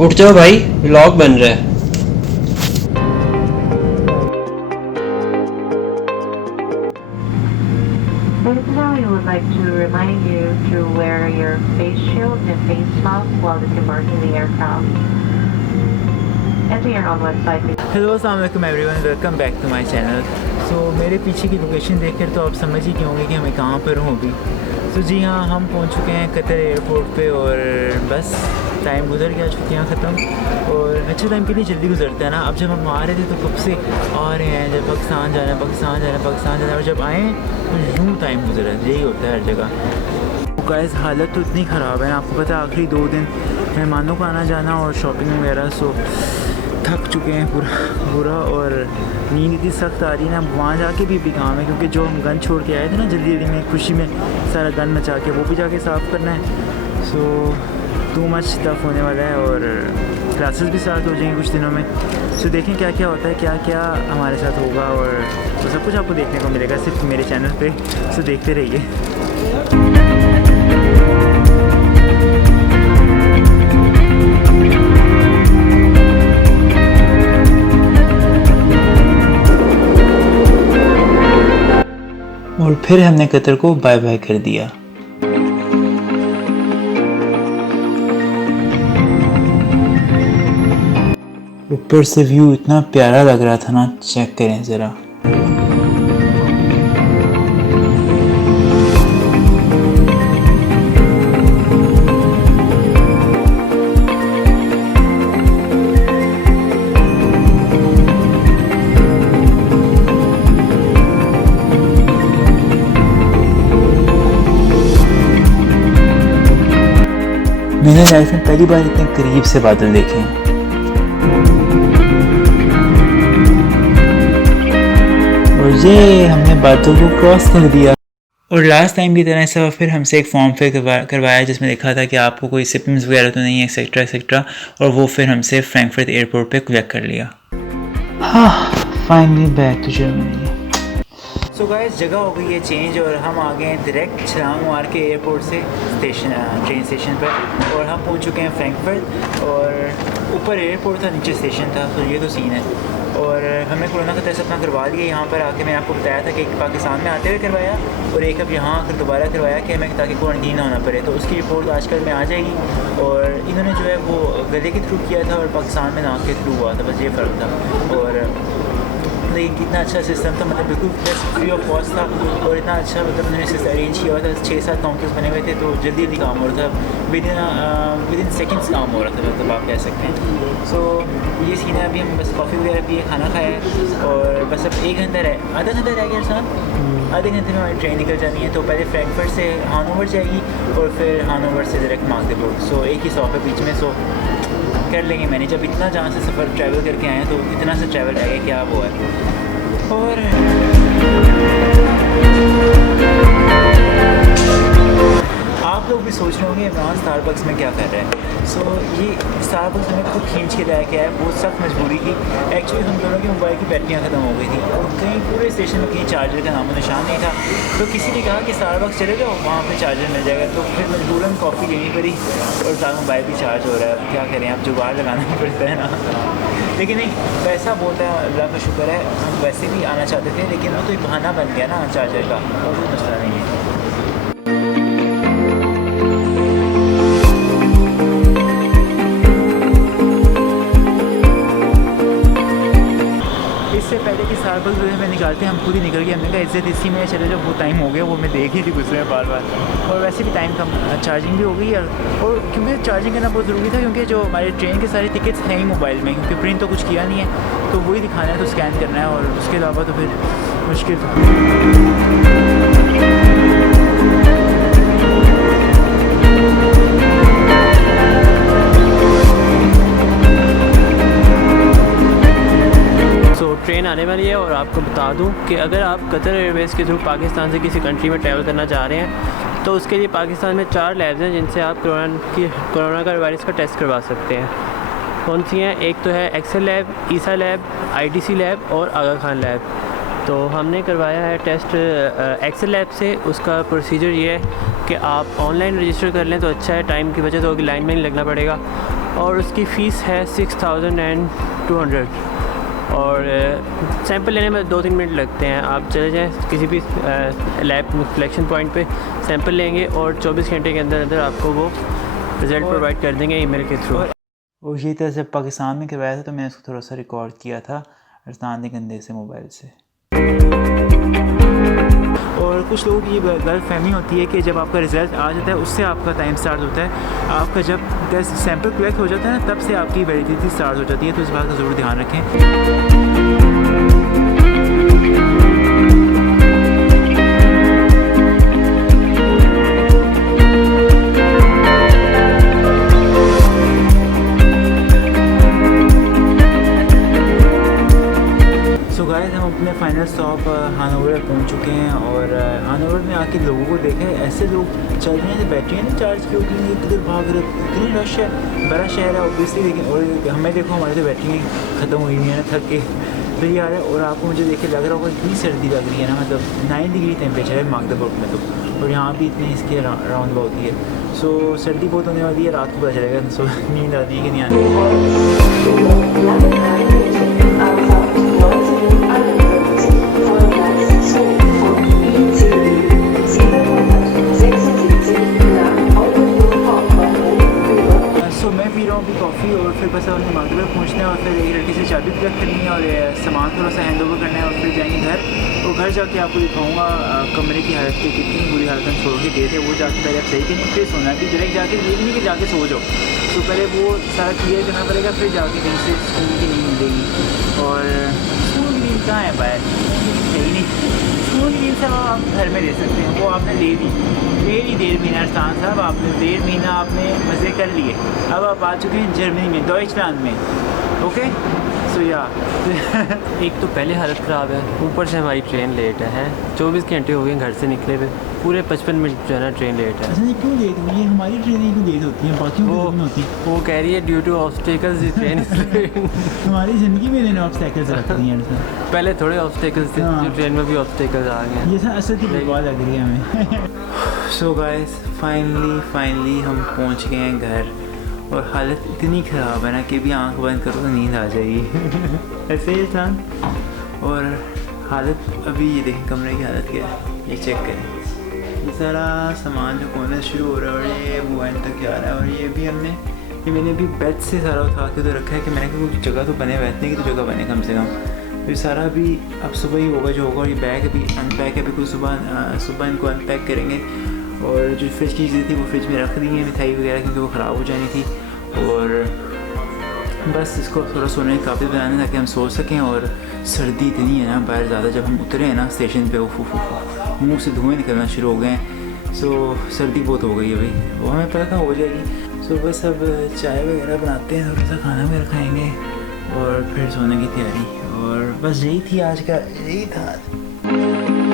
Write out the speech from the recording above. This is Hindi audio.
उठ जाओ भाई, व्लॉग बन रहा है। Now we would like to remind you to wear your face shield and face mask while disembarking the aircraft. Enter your own website. Hello अस्सलाम वालेकुम everyone, welcome back to my channel. So मेरे पीछे की लोकेशन देखकर तो आप समझ ही गए होंगे कि मैं कहाँ पर हूँ अभी। तो जी हाँ, हम पहुँच चुके हैं कतर एयरपोर्ट पे और बस टाइम गुजर गया, छुट्टियाँ ख़त्म और अच्छे टाइम के लिए जल्दी गुजरता है ना। अब जब हम आ रहे थे तो कब से आ रहे हैं, जब पाकिस्तान जाना है पाकिस्तान जाना है पाकिस्तान जाना है, और जब आएँ तो यूँ टाइम गुजरा। यही होता है हर जगह। गाइस हालत तो इतनी ख़राब है, आपको पता है आखिरी 2 दिन मेहमानों का आना जाना और शॉपिंग वगैरह। सो थक चुके हैं पूरा और नींद इतनी सख्त आ रही है ना। वहाँ जाके भी काम है क्योंकि जो हम गन छोड़ के आए थे ना जल्दी में खुशी में, सारा गन मचा के वो भी जाके साफ़ करना है। सो टू मच टफ होने वाला है और क्लासेस भी स्टार्ट हो जाएंगे कुछ दिनों में। सो देखें क्या क्या होता है, क्या क्या हमारे साथ होगा और तो सब कुछ आपको देखने को मिलेगा सिर्फ मेरे चैनल पे। सो देखते रहिए। और फिर हमने कतर को बाय बाय कर दिया। ऊपर से व्यू इतना प्यारा लग रहा था ना, चेक करें ज़रा। मैंने लाइफ में पहली बार इतने करीब से बादल देखे हैं। और ये हमने बादल को क्रॉस कर दिया। और लास्ट टाइम की तरह सब फिर हमसे एक फॉर्म फिल करवाया जिसमें लिखा था कि आपको कोई सिम्टम्स वगैरह तो नहीं है एक्सेट्रा एक्सेट्रा, और वो फिर हमसे फ्रैंकफर्ट एयरपोर्ट पे कलेक्ट कर लिया। हाँ, finally back to Germany. So guys जगह हो गई है चेंज और हम आ गए हैं डायरेक्ट छलांग मार के एयरपोर्ट से ट्रेन स्टेशन पर और हम पहुंच चुके हैं फ्रैंकफर्ट। और ऊपर एयरपोर्ट था, नीचे स्टेशन था। तो ये तो सीन है। और हमें कोरोना का टेस्ट अपना करवा दिया यहाँ पर आके। मैंने आपको बताया था कि एक पाकिस्तान में आते हुए करवाया और एक अब यहाँ आकर दोबारा करवाया कि हमें ताकि क्वारंटीन ना होना पड़े। तो उसकी रिपोर्ट आजकल में आ जाएगी। और इन्होंने जो है वो गले के थ्रू किया था और पाकिस्तान में नाक के थ्रू हुआ था, बस ये फ़र्क था। और लेकिन कितना अच्छा सिस्टम था, मतलब बिल्कुल फ्री ऑफ कॉस्ट था और इतना अच्छा मतलब उन्होंने सिस्टम अरेंज किया हुआ था। 6-7 काउंटर्स बने हुए थे तो जल्दी जल्दी काम हो रहा था, विद इन सेकेंड्स काम हो रहा था, मतलब आप कह सकते हैं। सो ये सीन है। अभी हम बस कॉफ़ी वगैरह पिए, खाना खाया और बस अब 1 घंटा आधा घंटा रह गया साहब। आधे घंटे में हमारी ट्रेन निकल जानी है। तो पहले फ्रैंकफर्ट से हानोवर जाएगी और फिर हानोवर से डायरेक्ट मागदेबुर्ग। सो एक ही स्टॉप है बीच में, सो कर लेंगे मैंने। जब इतना जहाँ से सफ़र ट्रैवल करके आए हैं तो इतना सा ट्रैवल रह गया, क्या वो है। और आप लोग भी सोच रहे होंगे इमरान स्टारबक्स में क्या कर रहे हैं। सो ये स्टारबक्स हमें खुद खींच के लाया गया है, बहुत सख्त मजबूरी थी। एक्चुअली हम दोनों की मोबाइल की बैटरियाँ ख़त्म हो गई थी और कहीं पूरे स्टेशन में कहीं चार्जर का नामो निशान नहीं था। तो किसी ने कहा कि स्टारबक्स चले जाओ, वहाँ पे चार्जर मिल जाएगा। तो फिर मजबूरन कॉफ़ी लेनी पड़ी और साथ मोबाइल भी चार्ज हो रहा है। अब क्या करें, अब जुगाड़ लगाना ही पड़ता है ना। लेकिन नहीं, पैसा बहुत है, अल्लाह का शुक्र है। हम वैसे भी आना चाहते थे लेकिन वो तो एक बहाना बन गया ना चार्जर का, वो कोई मसला नहीं है। इससे पहले कि स्टारबक्स जो हमें निकालते हैं हम खुद ही निकल गए। हमने कहा इज्जत इसी में चले जाओ, वो टाइम हो गया, वो मैं देख ही थी गुस्से में बार बार। और वैसे भी टाइम कम, चार्जिंग भी हो गई है। और क्योंकि चार्जिंग करना बहुत ज़रूरी था क्योंकि जो हमारे ट्रेन के सारे टिकट्स हैं ही मोबाइल में, क्योंकि प्रिंट तो कुछ किया नहीं है, तो वही दिखाना है, तो स्कैन करना है और उसके अलावा तो फिर मुश्किल था। ट्रेन आने वाली है और आपको बता दूं कि अगर आप कतर एयरवेज़ के थ्रू पाकिस्तान से किसी कंट्री में ट्रैवल करना चाह रहे हैं तो उसके लिए पाकिस्तान में 4 लैब्स हैं जिनसे आप कोरोना का वायरस का टेस्ट करवा सकते हैं। कौन सी हैं? एक तो है एक्सेल लैब, ईसा लैब, ITC लैब और आगा खान लैब। तो हमने करवाया है टेस्ट एक्सेल लैब से। उसका प्रोसीजर ये है कि आप ऑनलाइन रजिस्टर कर लें तो अच्छा है, टाइम की वजह से होगी, लाइन में नहीं लगना पड़ेगा। और उसकी फ़ीस है 6200 और सैंपल लेने में 2-3 मिनट लगते हैं। आप चले जाएँ किसी भी लैब कलेक्शन पॉइंट पे, सैंपल लेंगे और 24 घंटे के अंदर अंदर आपको वो रिज़ल्ट प्रोवाइड कर देंगे ईमेल के थ्रू। और इसी तरह से पाकिस्तान में करवाया था तो मैंने उसको थोड़ा सा रिकॉर्ड किया था अरसलान के कंधे से मोबाइल से। और कुछ लोगों की गलत फहमी होती है कि जब आपका रिज़ल्ट आ जाता है उससे आपका टाइम स्टार्ट होता है। आपका जब टेस्ट सैंपल कलेक्ट हो जाता है ना तब से आपकी वैलिडिटी स्टार्ट हो जाती है, तो इस बात का ज़रूर ध्यान रखें। हम अपने फाइनल स्टॉप हानोवर पहुंच चुके हैं और हानोवर में आके लोगों को देखा है, ऐसे लोग चल रहे हैं, बैटरियाँ नहीं चार्ज की होती हैं, किधर भाग रहे, इतनी रश है, बड़ा शहर है ऑब्वियसली। लेकिन और हमें देखो हमारी तो बैटरियाँ ख़त्म हुई हुई हैं ना, थक के फिर आ रहा है। और आपको मुझे देख के लग रहा होगा इतनी सर्दी लग रही है ना, मतलब 9 डिग्री टेम्परेचर है मागदबर्ग में तो, और यहाँ भी इतनी इसकी राउंड होती है। सो सर्दी बहुत होने वाली है, रात को पता चलेगा। सो नींद आती है कि नहीं मैं पी रहा हूँ अभी कॉफ़ी और फिर बस हमने मागदबर्ग पहुँचना है और फिर एक लड़की से चाबी कलेक्ट करनी है और सामान थोड़ा सा हैंड ओवर करना है और फिर जाएंगे घर। तो घर जाके आपको दिखाऊंगा कमरे की हालत की कितनी बुरी हालत में छोड़ के गए थे, वो जाके पहले आप सही करें फिर सोना कि डायरेक्ट जाके ये नहीं कि जाके सो जाओ, तो पहले वो सारा क्लियर करना पड़ेगा, फिर जाके कहीं से स्कूल की नींद मिलेगी। और स्कूल की नींद कहाँ है बाहर, है ही नहीं। स्कूल की नींद सब आप घर में ले सकते हैं, वो आपने ले ली 1.5 महीना अरसान साहब, आपने 1.5 महीना आपने मज़े कर लिए। अब आप आ चुके हैं जर्मनी में, डॉइचलैंड में। ओके सो या एक तो पहले हालत ख़राब है, ऊपर से हमारी ट्रेन लेट है। 24 घंटे हो गए घर से निकले हुए, पूरे 55 मिनट जो है ना ट्रेन लेट है। अच्छा ये क्यों लेट हुई है? हमारी ट्रेनें क्यों लेट होती हैं, बाकी वो नहीं होती? वो कह रही है ड्यू टू ऑब्स्टेकल्स ट्रेन हमारी ज़िंदगी में इन्होंने ऑब्स्टेकल्स रखती हैं। पहले थोड़े ऑब्स्टेकल्स थे, हाँ। जो ट्रेन में भी ऑब्स्टेकल्स आ गए हैं। ये सब असर की बर्बाद लग रही है हमें। सो गाइस फाइनली हम पहुंच गए हैं घर और हालत इतनी ख़राब है ना कि भी आंख बंद करो तो नींद आ जाएगी ऐसे ही इंसान। और हालत अभी ये देखें कमरे की हालत क्या है, ये चेक करें। ये सारा सामान जो कोने शुरू हो रहा है और ये वो एंड तक आ रहा है। और ये भी मैंने भी बेड से सारा उठा के तो रखा है कि मैंने कहा कुछ जगह तो बने, बैठने की तो जगह बने कम से कम। तो ये सारा अभी अब सुबह ही होगा जो होगा। और ये बैग अभी अनपैक है, अभी कुछ सुबह इनको अनपैक करेंगे। और जो फ्रिज की चीज़ें थी वो फ्रिज में रख दी हैं, मिठाई वगैरह, क्योंकि वो ख़राब हो जानी थी। और बस इसको थोड़ा सोने के काबिल बनाने ताकि हम सो सकें। और सर्दी इतनी है ना बाहर ज़्यादा, जब हम उतरे हैं ना स्टेशन पे वो मुँह से धुएँ निकलना शुरू हो गए हैं। सो सर्दी बहुत हो गई अभी, वो हमें पता था हो जाएगी। सो बस अब चाय वगैरह बनाते हैं, थोड़ा सा खाना वगैरह खाएँगे और फिर सोने की तैयारी। और बस यही थी आज का, यही था।